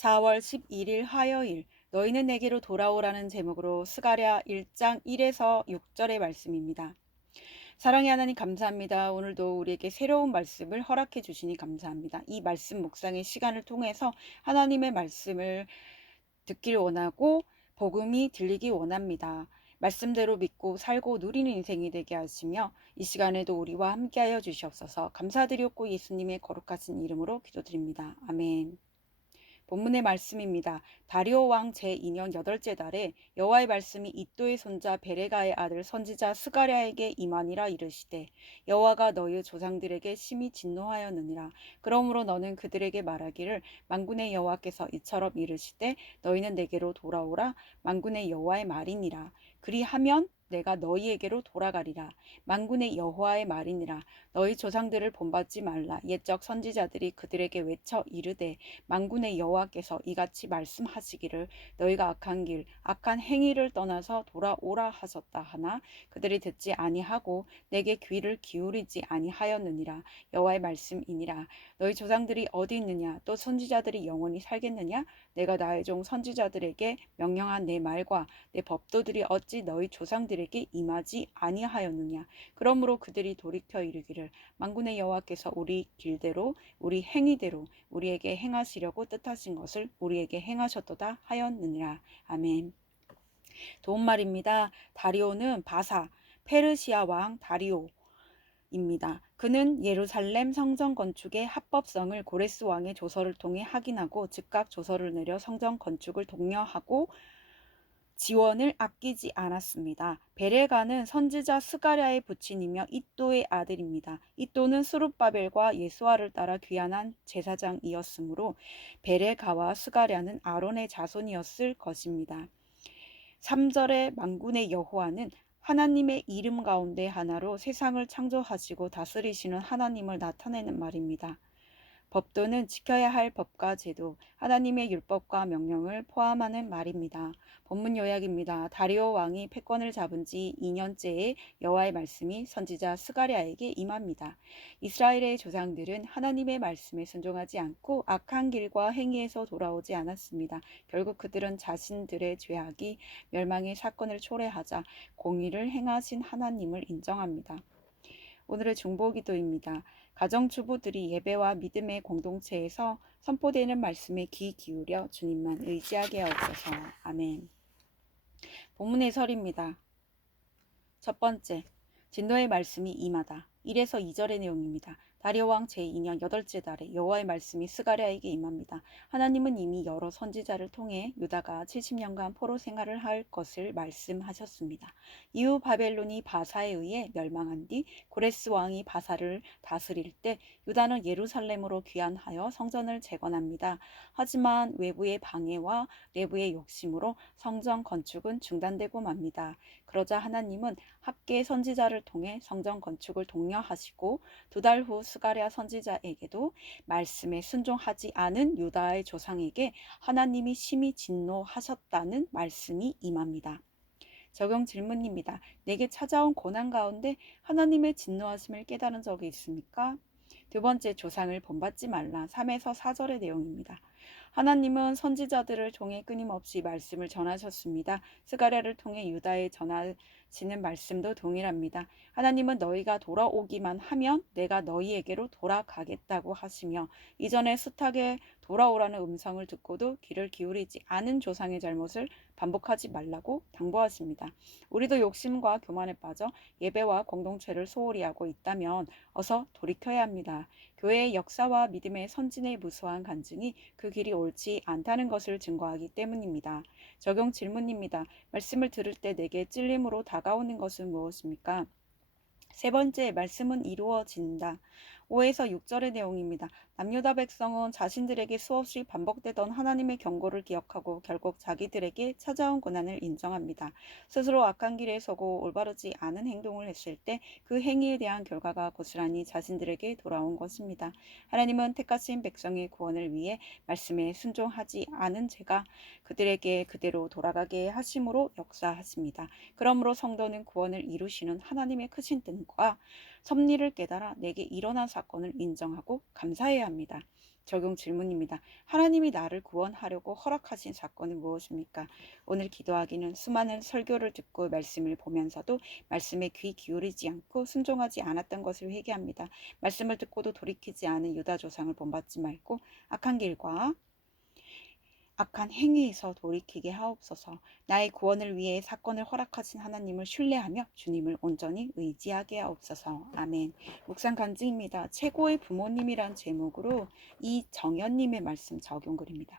4월 11일 화요일 너희는 내게로 돌아오라는 제목으로 스가랴 1장 1에서 6절의 말씀입니다. 사랑의 하나님 감사합니다. 오늘도 우리에게 새로운 말씀을 허락해 주시니 감사합니다. 이 말씀 묵상의 시간을 통해서 하나님의 말씀을 듣길 원하고 복음이 들리기 원합니다. 말씀대로 믿고 살고 누리는 인생이 되게 하시며 이 시간에도 우리와 함께하여 주시옵소서. 감사드렸고 예수님의 거룩하신 이름으로 기도드립니다. 아멘. 본문의 말씀입니다. 다리오 왕 제2년 8째 달에 여호와의 말씀이 이도의 손자 베레가의 아들 선지자 스가랴에게 임하니라 이르시되 여호와가 너희 조상들에게 심히 진노하였느니라. 그러므로 너는 그들에게 말하기를 만군의 여호와께서 이처럼 이르시되 너희는 내게로 돌아오라. 만군의 여호와의 말이니라. 그리하면 내가 너희에게로 돌아가리라. 만군의 여호와의 말이니라. 너희 조상들을 본받지 말라. 옛적 선지자들이 그들에게 외쳐 이르되 만군의 여호와께서 이같이 말씀하시기를 너희가 악한 길 악한 행위를 떠나서 돌아오라 하셨다 하나 그들이 듣지 아니하고 내게 귀를 기울이지 아니하였느니라. 여호와의 말씀이니라. 너희 조상들이 어디 있느냐 또 선지자들이 영원히 살겠느냐. 내가 나의 종 선지자들에게 명령한 내 말과 내 법도들이 어찌 너희 조상들에게 임하지 아니하였느냐. 그러므로 그들이 돌이켜 이르기를 만군의 여호와께서 우리 길대로 우리 행위대로 우리에게 행하시려고 뜻하신 것을 우리에게 행하셨도다 하였느니라. 아멘. 도움말입니다. 다리오는 바사, 페르시아 왕 다리오입니다. 그는 예루살렘 성전 건축의 합법성을 고레스 왕의 조서를 통해 확인하고 즉각 조서를 내려 성전 건축을 독려하고 지원을 아끼지 않았습니다. 베레가는 선지자 스가랴의 부친이며 이도의 아들입니다. 이도는 스룹바벨과 예수아를 따라 귀환한 제사장이었으므로 베레가와 스가랴는 아론의 자손이었을 것입니다. 3절의 만군의 여호와는 하나님의 이름 가운데 하나로 세상을 창조하시고 다스리시는 하나님을 나타내는 말입니다. 법도는 지켜야 할 법과 제도, 하나님의 율법과 명령을 포함하는 말입니다. 본문 요약입니다. 다리오 왕이 패권을 잡은 지 2년째에 여호와의 말씀이 선지자 스가랴에게 임합니다. 이스라엘의 조상들은 하나님의 말씀에 순종하지 않고 악한 길과 행위에서 돌아오지 않았습니다. 결국 그들은 자신들의 죄악이 멸망의 사건을 초래하자 공의를 행하신 하나님을 인정합니다. 오늘의 중보기도입니다. 가정주부들이 예배와 믿음의 공동체에서 선포되는 말씀에 귀 기울여 주님만 의지하게 하옵소서. 아멘. 본문 해설입니다. 첫 번째, 진노의 말씀이 임하다. 1에서 2절의 내용입니다. 다리오 왕 제2년 8째 달에 여호와의 말씀이 스가랴에게 임합니다. 하나님은 이미 여러 선지자를 통해 유다가 70년간 포로 생활을 할 것을 말씀하셨습니다. 이후 바벨론이 바사에 의해 멸망한 뒤 고레스 왕이 바사를 다스릴 때 유다는 예루살렘으로 귀환하여 성전을 재건합니다. 하지만 외부의 방해와 내부의 욕심으로 성전 건축은 중단되고 맙니다. 그러자 하나님은 학계 선지자를 통해 성전 건축을 독려하시고 2달 후 스가랴 선지자에게도 말씀에 순종하지 않은 유다의 조상에게 하나님이 심히 진노하셨다는 말씀이 임합니다. 적용 질문입니다. 내게 찾아온 고난 가운데 하나님의 진노하심을 깨달은 적이 있습니까? 두 번째, 조상을 본받지 말라. 3에서 4절의 내용입니다. 하나님은 선지자들을 통해 끊임없이 말씀을 전하셨습니다. 스가랴를 통해 유다에 전하시는 말씀도 동일합니다. 하나님은 너희가 돌아오기만 하면 내가 너희에게로 돌아가겠다고 하시며 이전에 숱하게 돌아오라는 음성을 듣고도 귀를 기울이지 않은 조상의 잘못을 반복하지 말라고 당부하십니다. 우리도 욕심과 교만에 빠져 예배와 공동체를 소홀히 하고 있다면 어서 돌이켜야 합니다. 교회의 역사와 믿음의 선진의 무수한 간증이 그 길이 옳지 않다는 것을 증거하기 때문입니다. 적용 질문입니다. 말씀을 들을 때 내게 찔림으로 다가오는 것은 무엇입니까? 세 번째, 말씀은 이루어진다. 5에서 6절의 내용입니다. 남유다 백성은 자신들에게 수없이 반복되던 하나님의 경고를 기억하고 결국 자기들에게 찾아온 고난을 인정합니다. 스스로 악한 길에 서고 올바르지 않은 행동을 했을 때 그 행위에 대한 결과가 고스란히 자신들에게 돌아온 것입니다. 하나님은 택하신 백성의 구원을 위해 말씀에 순종하지 않은 죄가 그들에게 그대로 돌아가게 하심으로 역사하십니다. 그러므로 성도는 구원을 이루시는 하나님의 크신 뜻과 섭리를 깨달아 내게 일어난 사건을 인정하고 감사해야 합니다. 적용 질문입니다. 하나님이 나를 구원하려고 허락하신 사건이 무엇입니까? 오늘 기도하기는 수많은 설교를 듣고 말씀을 보면서도 말씀에 귀 기울이지 않고 순종하지 않았던 것을 회개합니다. 말씀을 듣고도 돌이키지 않은 유다 조상을 본받지 말고 악한 길과 악한 행위에서 돌이키게 하옵소서. 나의 구원을 위해 사건을 허락하신 하나님을 신뢰하며 주님을 온전히 의지하게 하옵소서. 아멘. 묵상 간증입니다. 최고의 부모님이란 제목으로 이정현님의 말씀 적용글입니다.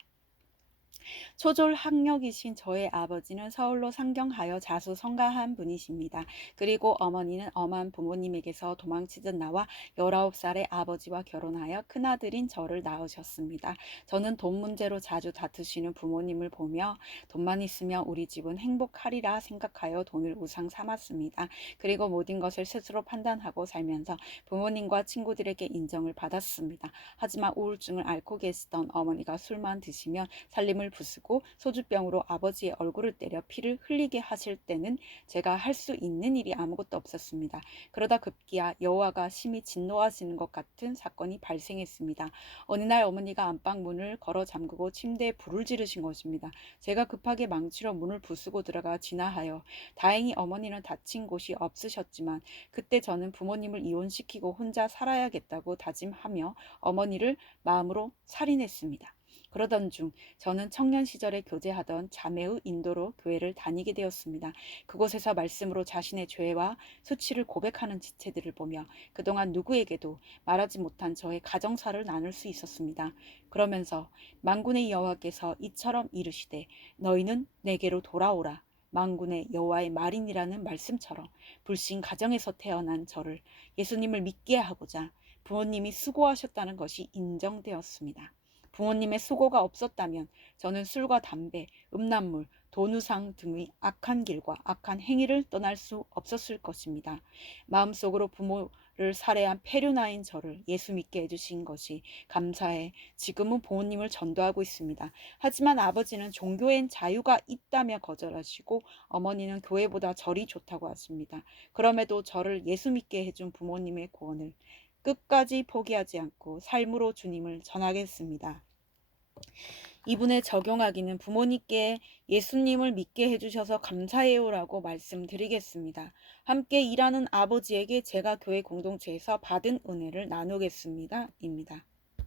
초졸 학력이신 저의 아버지는 서울로 상경하여 자수성가한 분이십니다. 그리고 어머니는 엄한 부모님에게서 도망치듯 나와 19살에 아버지와 결혼하여 큰아들인 저를 낳으셨습니다. 저는 돈 문제로 자주 다투시는 부모님을 보며 돈만 있으면 우리 집은 행복하리라 생각하여 돈을 우상 삼았습니다. 그리고 모든 것을 스스로 판단하고 살면서 부모님과 친구들에게 인정을 받았습니다. 하지만 우울증을 앓고 계시던 어머니가 술만 드시면 살림을 부수고 소주병으로 아버지의 얼굴을 때려 피를 흘리게 하실 때는 제가 할 수 있는 일이 아무것도 없었습니다. 그러다 급기야 여호와가 심히 진노하시는 것 같은 사건이 발생했습니다. 어느 날 어머니가 안방 문을 걸어 잠그고 침대에 불을 지르신 것입니다. 제가 급하게 망치로 문을 부수고 들어가 진화하여 다행히 어머니는 다친 곳이 없으셨지만 그때 저는 부모님을 이혼시키고 혼자 살아야겠다고 다짐하며 어머니를 마음으로 살인했습니다. 그러던 중 저는 청년 시절에 교제하던 자매의 인도로 교회를 다니게 되었습니다. 그곳에서 말씀으로 자신의 죄와 수치를 고백하는 지체들을 보며 그동안 누구에게도 말하지 못한 저의 가정사를 나눌 수 있었습니다. 그러면서 만군의 여호와께서 이처럼 이르시되 너희는 내게로 돌아오라. 만군의 여호와의 말이니라는 말씀처럼 불신 가정에서 태어난 저를 예수님을 믿게 하고자 부모님이 수고하셨다는 것이 인정되었습니다. 부모님의 수고가 없었다면 저는 술과 담배, 음란물, 돈우상 등의 악한 길과 악한 행위를 떠날 수 없었을 것입니다. 마음속으로 부모를 살해한 폐륜아인 저를 예수 믿게 해주신 것이 감사해 지금은 부모님을 전도하고 있습니다. 하지만 아버지는 종교엔 자유가 있다며 거절하시고 어머니는 교회보다 절이 좋다고 하십니다. 그럼에도 저를 예수 믿게 해준 부모님의 구원을 끝까지 포기하지 않고 삶으로 주님을 전하겠습니다. 이분에 적용하기는 부모님께 예수님을 믿게 해주셔서 감사해요라고 말씀드리겠습니다. 함께 일하는 아버지에게 제가 교회 공동체에서 받은 은혜를 나누겠습니다. 입니다.